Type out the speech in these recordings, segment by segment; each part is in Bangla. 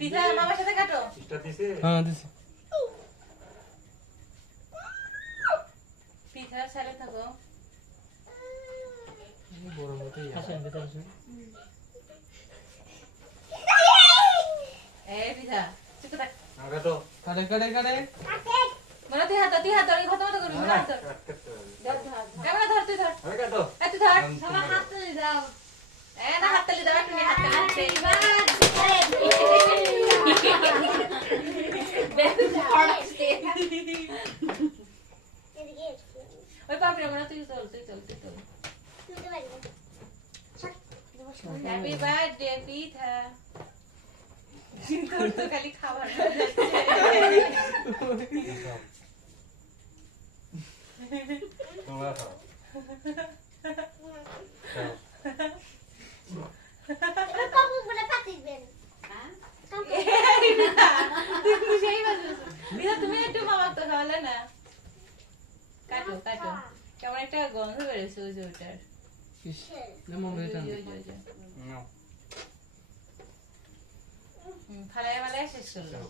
পিঠা মামার সাথে কাটো। এটা দিছে? হ্যাঁ দিছি। পিঠা সাথে থাকো। বড় মতই আসেন ভিতরে আসেন। এই পিঠা চুপ থাক। কাটো। কাটে কাটে কাটে মনে তুই হাত ওই কথা মতো করবি না হাত ক্যামেরা ধর তুই ধর আমি কাটো। এই তুই ধর সবাই হাত তুলে দাও এ না হাত তালি দাও তুমি হাত তালি ওই পাপড়ি মনে তুই চল হ্যাপি বার্থডে পিঠা তোর তো খালি খাবার তোমরা খাও। কাকু বলে পাতিবেন তুই খুশি বাজে তুমি একটু মামা তো খাওয়ালে না কাটো কেমন একটা গন্ধ বেরোছে ওই যে ওটার না মনে এটা নাও। ফালাই শেষ করলো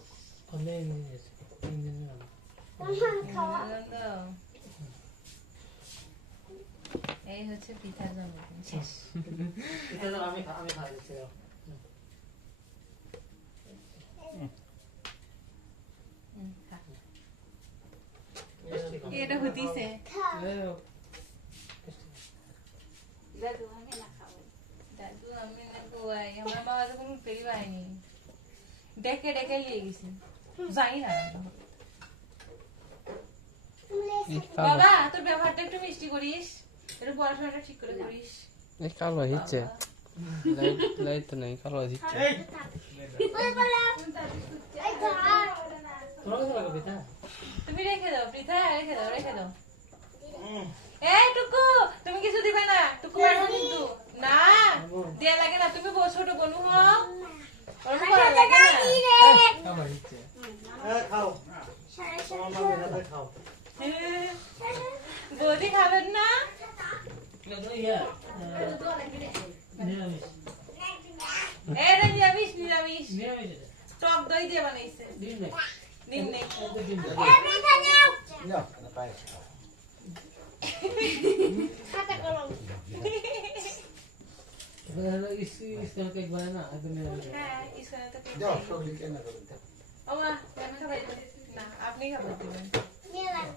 কলে নিয়ে এসে 3 দিন হলো। গন্ধ। এই হচ্ছে পিঠার জন্মদিন শেষ এটা তো আমি খাই দিচ্ছি। খা। এটা হতিছে দাদু আমি না খাবো দাদু আমি না বুয়াই আমার বাবা যখন উঠতেই পায়নি ডেকে নিয়ে গেছে যাই না বাবা তোর ব্যবহারটা একটু মিষ্টি করিস একটু পড়াশোনাটা ঠিক করে করিস এই কালো হচ্ছে লাইট তো নেই কালো হচ্ছে তোমার কাছে লাগবে পিঠা? তুমি রেখে দাও পৃথা রেখে দাও এই টুকু তুমি কিছু দিবে না টুকু পারবো কিন্তু না দেয়া লাগে না তুমি ছোট বনু হও ওরকম করা লাগে না কালো হচ্ছে খাও। তোমার মামা হাতে খাও। বৌদি খাবেন না এটা তো ইয়া নিরামিষ। এটা নিরামিষ নিরামিষ এটা। টক দই দিয়ে বানাইছে ডিম নেই। ডিম নেই এটা তো ডিম নেই। নাও, না পায়ে খাও। খাতা কলম এটা হলো ইসকান কেক বানায় না একদম নিরামিষ। হ্যাঁ ইসকানে তো খেতে যাও, সবজি কেন করে দাও। ও মা আমি খাবার না আপনি খাবার দিবেন নিয়ে লাগ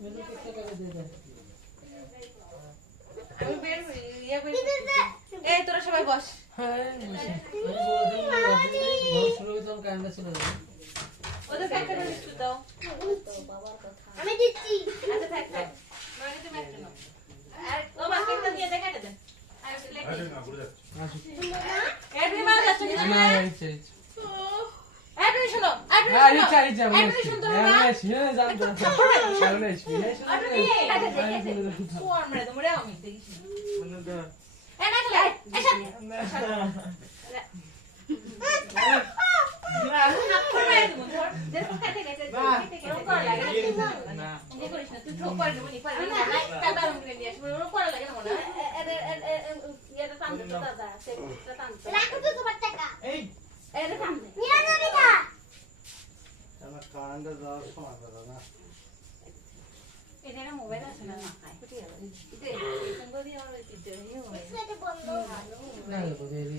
মেনু কেকটা করে দিয়ে দেন। আমি বের ইয়ে করি এই তোরা সবাই বস হ্যাঁ বসে। আমি বলছিলাম ঘর শুরু হইতো কান্দা ছিল না। ওদের একটা বিস্কুট দাও আমি দিচ্ছি আচ্ছা থাক মানে তুমি একটা নাও আর ও মা কেকটা নিয়ে দেখাতে দেন আর প্লেট এভরি মাল যাচ্ছে কি না না ইচ্ছে ইচ্ছে এভরি শুনো হ্যাঁ ইচ্ছা ইচ্ছা এভরি শুনতো না হ্যাঁ জান সোয়ার মেরে তোমরা আমি দেখিস এ না খেলে এসা রাখ